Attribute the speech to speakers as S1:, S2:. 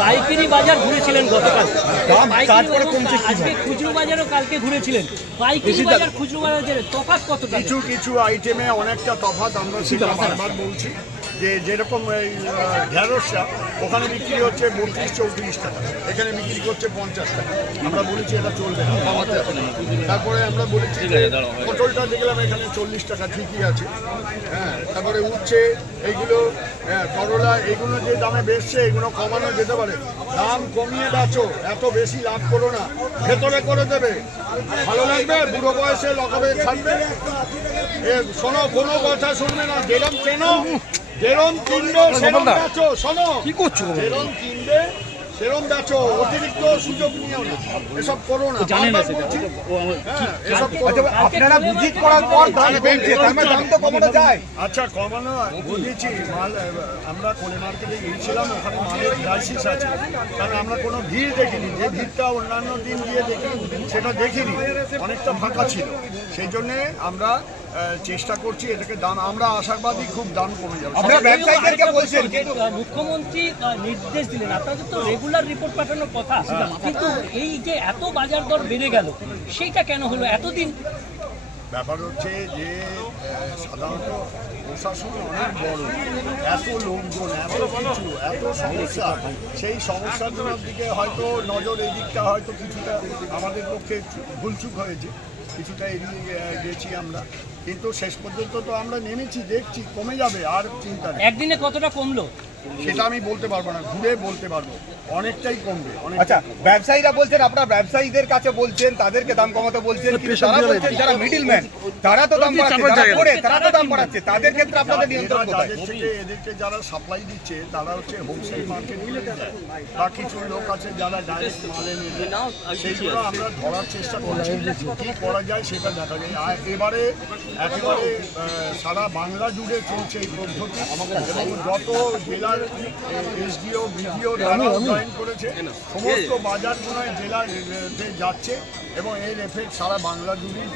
S1: পাইকারি বাজার ঘুরেছিলেন গতকাল।
S2: তারপরে কমছে
S1: আজকে খুচরো বাজারও কালকে ঘুরেছিলেন। পাইকারি বাজার খুচরো বাজারের তফাৎ কত
S3: কিছু কিছু আইটেমে অনেকটা তফাৎ আমরা বারবার বলছি। যে যেরকম এই আহ, ঢেঁড়সটা ওখানে বিক্রি হচ্ছে বত্রিশ চৌত্রিশ টাকা। এখানে বিক্রি করছে পঞ্চাশ টাকা। আমরা বলেছি এটা চলবে না। কমাতে। তারপরে আমরা বলেছি পটলটা দেখলাম এখানে চল্লিশ টাকা ঠিকই আছে। হ্যাঁ তারপরে উঠছে এইগুলো হ্যাঁ, করলা এগুলো যে দামে বেচছে এগুলো কমানো যেতে পারে। দাম কমিয়ে বেচো এত বেশি লাভ করো না। ভেতরে করে দেবে। ভালো লাগবে বুড়ো বয়সে লকাবে এ শোনো কোনো কথা শুনবে না। যেরম কেন যেরম কিনবে সেরম বেচো শোনো।
S2: কি করছ
S3: যেরম কিনবে সেরম বেচো অতিরিক্ত সুযোগ নিয়েও না। এসব করো না।
S1: জানেন না সেটা।
S3: এসব।
S2: আপনারা ভিজিট করার পর দাম কমছে মানে দাম তো কমানো যায়।
S3: আচ্ছা কমানো বুঝেছি মাল আমরা কোলে মার্কেটে গিয়েছিলাম ওখানে মালের ক্রাইসিস আছে। কারণ আমরা কোনো ভিড় দেখিনি। যে ভিড়টা অন্যান্য দিন গিয়ে দেখি সেটা দেখিনি। অনেকটা ফাঁকা ছিল। সেই জন্যে আমরা চেষ্টা করছি এটাকে দাম আমরা আশাবাদী খুব দাম কমে যাবে।
S2: আপনারা ব্যবসায়ীদেরকে বলছেন।
S1: মুখ্যমন্ত্রী নির্দেশ দিলেন। আপনাদের তো রেগুলার রিপোর্ট পাঠানোর কথা। কিন্তু এই যে এত বাজার দর বেড়ে গেল সেইটা কেন হলো এতদিন?
S3: ব্যাপার হচ্ছে যে সাধারণত প্রশাসন অনেক বড়। এত লোকজন এত কিছু এত সমস্যা। সেই সমস্যাগুলোর দিকে হয়তো নজর এদিকটা হয়তো কিছুটা আমাদের পক্ষে ভুলচুক হয়েছে। কিছুটা এগিয়ে গেছি আমরা। কিন্তু শেষ পর্যন্ত তো আমরা নেমেছি, দেখছি, কমে যাবে, আর চিন্তা নেই।
S1: একদিনে কতটা কমলো?
S3: সেটা আমি বলতে পারব না ঘুরে বলতে পারব। অনেকটাই কমবে
S2: আচ্ছা ব্যবসায়ীরা বলছেন আপনারা ব্যবসায়ীদের কাছে বলছেন তাদেরকে দাম কমাতে বলছেন তারা বলছেন যারা মিডিল ম্যান তারা তো দাম বাড়াচ্ছে যারা করে তারা তো দাম বাড়াচ্ছে। তাদের ক্ষেত্রে আপনাদের নিয়ন্ত্রণ কোথায়?
S3: এদেরকে যারা সাপ্লাই দিচ্ছে তারা হচ্ছে হোলসেল মার্কেট বা কিছু লোক আছে যারা ডাইরেক্ট মালে নিয়ে সেইগুলো আমরা ধরার চেষ্টা করছি। কি করা যায় সেটা দেখা যায়। আর এবারে একেবারে আহ, সারা বাংলা জুড়ে চলছে এই পদ্ধতি। যত জেলার এসডিও বিডিও তারা জয়েন করেছে। সমস্ত বাজারগুলোয় জেলার যাচ্ছে এবং এর এফেক্ট সারা বাংলা জুড়েই।